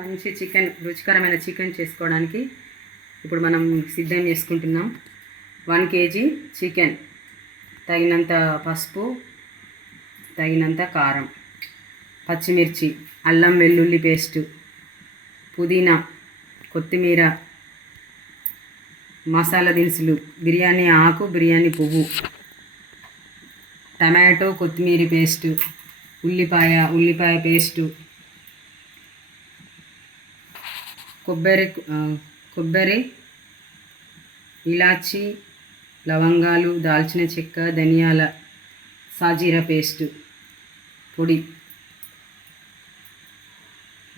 మంచి చికెన్, రుచికరమైన చికెన్ చేసుకోవడానికి ఇప్పుడు మనం సిద్ధం చేసుకుంటున్నాం. 1 kg చికెన్, తగినంత పసుపు, తగినంత కారం, పచ్చిమిర్చి, అల్లం వెల్లుల్లి పేస్టు, పుదీనా, కొత్తిమీర, మసాలా దినుసులు, బిర్యానీ ఆకు, బిర్యానీ పువ్వు, టమాటో కొత్తిమీర పేస్టు, ఉల్లిపాయ పేస్టు, కొబ్బరి, ఇలాచి, లవంగాలు, దాల్చిన చెక్క, ధనియాల, సాజీరా పేస్టు పొడి.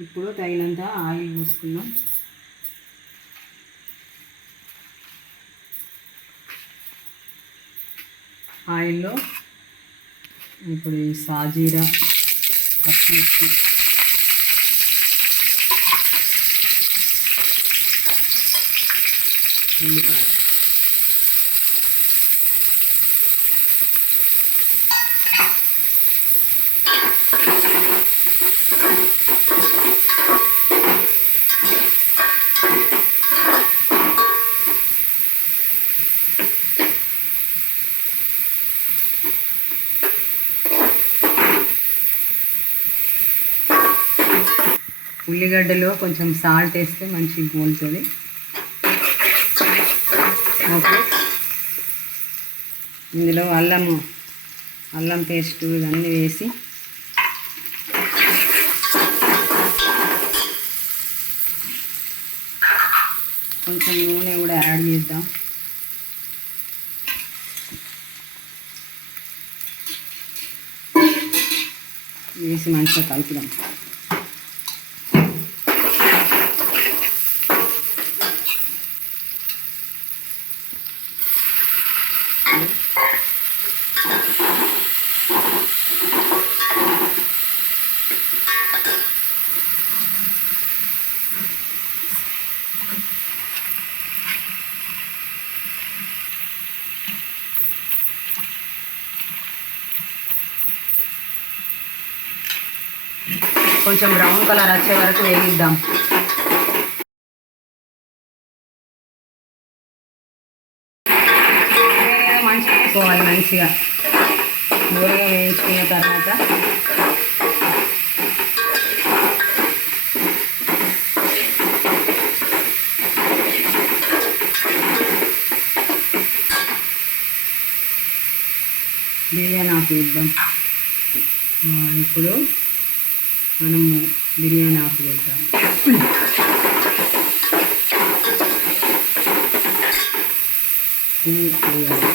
ఇప్పుడు తగినంత ఆయిల్ పోసుకుందాం. ఆయిల్లో ఇప్పుడు ఈ సాజీరా, పచ్చిమిర్చి, ఉల్లిపాయ, ఉల్లిగడ్డలో కొంచెం సాల్ట్ వేస్తే మంచిగా గోలుతుంది. ఓకే, ఇందులో అల్లం పేస్టు ఇవన్నీ వేసి కొంచెం నూనె కూడా యాడ్ చేద్దాం. వేసి మంచిగా కలుపుదాం. కొంచెం బ్రౌన్ కలర్ వచ్చే వరకు వేగిద్దాం. వేయించుకోవాలి మంచిగా. దూరంగా వేయించుకున్న తర్వాత బిర్యానీ ఆకు వేద్దాం. ఇప్పుడు మనము బిర్యానీ ఆకు వేద్దాం. పువ్వు వేయాలి.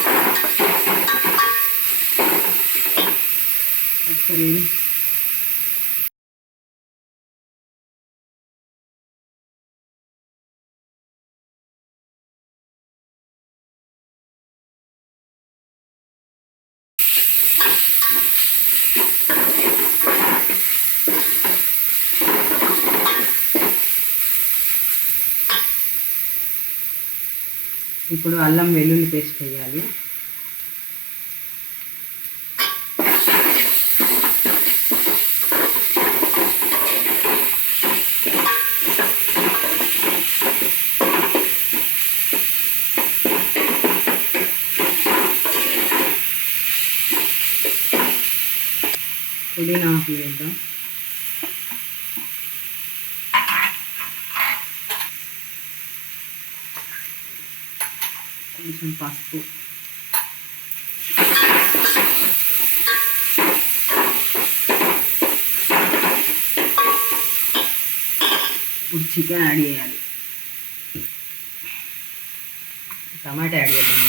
ఇప్పుడు అల్లం వెల్లుల్లి పేస్ట్ వేయాలి. పుదీనా ఆకు వేద్దాం. కొంచెం పసుపు, ఇప్పుడు చికెన్ యాడ్ చేయాలి. టమాటా యాడ్ చేద్దాం.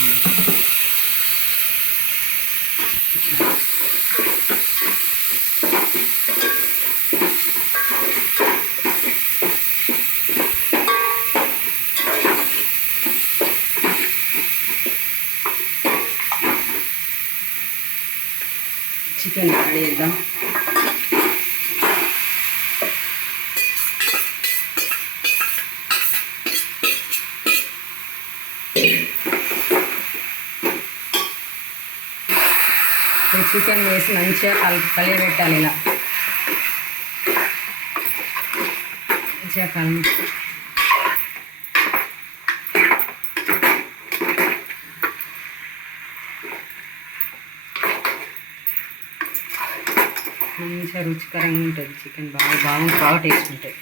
చికెన్ యాడ్ చేద్దాం. చికెన్ వేసి మంచిగా కలిపెట్టాలి. ఇలా మంచిగా కలిపి మంచిగా రుచికరంగా ఉంటుంది. చికెన్ బాగా టేస్ట్ ఉంటుంది.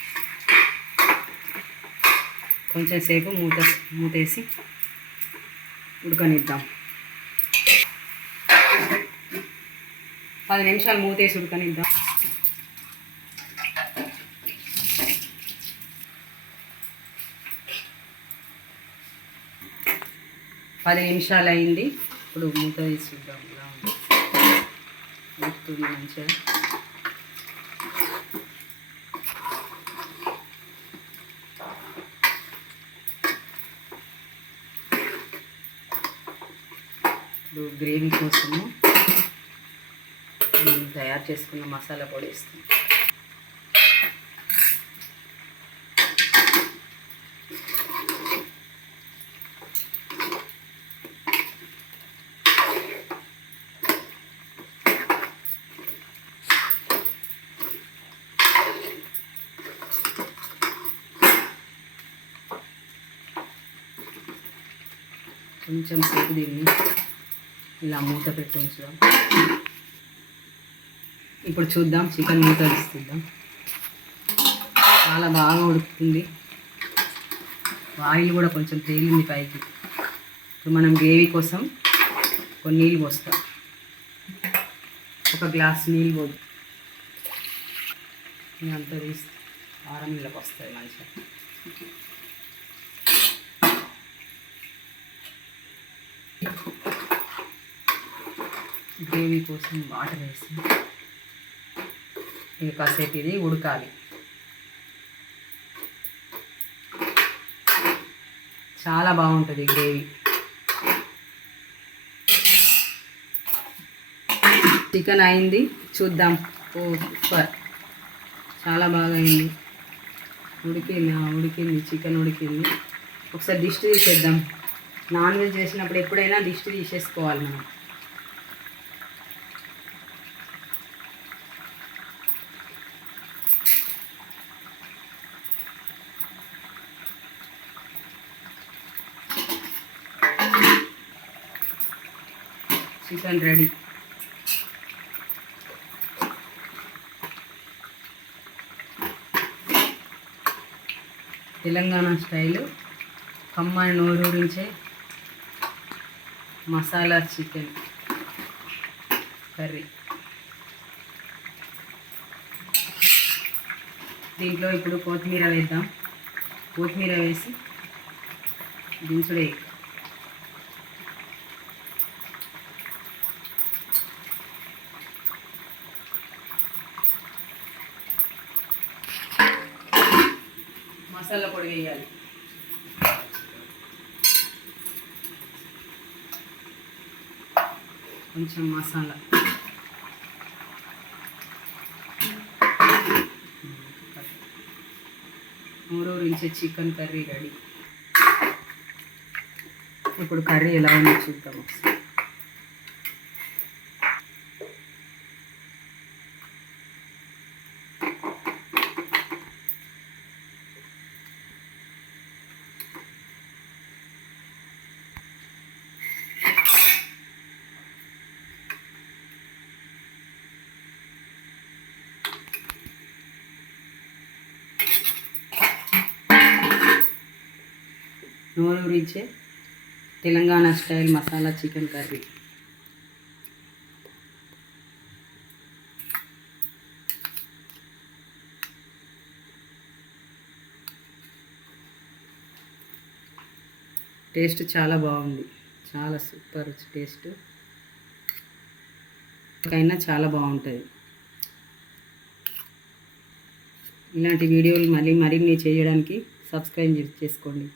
కొంచెం సేపు మూతేసి ఉడకనిద్దాం. 10 నిమిషాలు మూతేసి ఉడకనిద్దాం. పది నిమిషాలు అయింది. ఇప్పుడు మూత తీసి చూద్దాం. ఇలా ఉడుకుతుంది మంచిగా. ఇప్పుడు గ్రేవీ కోసము మనం తయారు చేసుకున్న మసాలా పొడి వేస్తాం. కొంచెం సేపు దీన్ని ఇలా మూత పెట్టి ఉంచుదాం. ఇప్పుడు చూద్దాం, చికెన్ మూత తీస్తుందాం. చాలా బాగా ఉడుకుతుంది. ఆయిల్ కూడా కొంచెం తేలింది పైకి. ఇప్పుడు మనం గ్రేవీ కోసం కొన్ని నీళ్ళు పోస్తాం. 1 గ్లాస్ నీళ్ళు పోదు. అంతా తీసి ఆరం నీళ్ళకి వస్తాయి మంచిగా. గ్రేవీ కోసం వాటర్ వేసి ఇక కాసేపు ఇది ఉడకాలి. చాలా బాగుంటుంది గ్రేవీ. చికెన్ అయింది, చూద్దాం. సూపర్, చాలా బాగా అయింది. ఉడికింది చికెన్ ఉడికింది. ఒకసారి దిష్టి తీసేద్దాం. నాన్ వెజ్ చేసినప్పుడు ఎప్పుడైనా దిష్టి తీసేసుకోవాలి మనం. Chicken ready. తెలంగాణ స్టైలు కమ్మని నోరూరించే మసాలా చికెన్ కర్రీ. దీంట్లో ఇప్పుడు కొత్తిమీర వేద్దాం. కొత్తిమీర వేసి దించుడే. మసాలా పొడి వేయాలి. కొంచెం మసాలా, నూరూరించే చికెన్ కర్రీ రెడీ. ఇప్పుడు కర్రీ ఎలా ఉందో చూద్దాం ఒకసారి. నోరూరించే Telangana style masala chicken curry. Taste చాలా బాగుంది. చాలా సూపర్ టేస్ట్. అయినా చాలా బాగుంటుంది. ఇలాంటి వీడియోలు మరిన్ని చేయడానికి సబ్స్క్రైబ్ చేసుకోండి.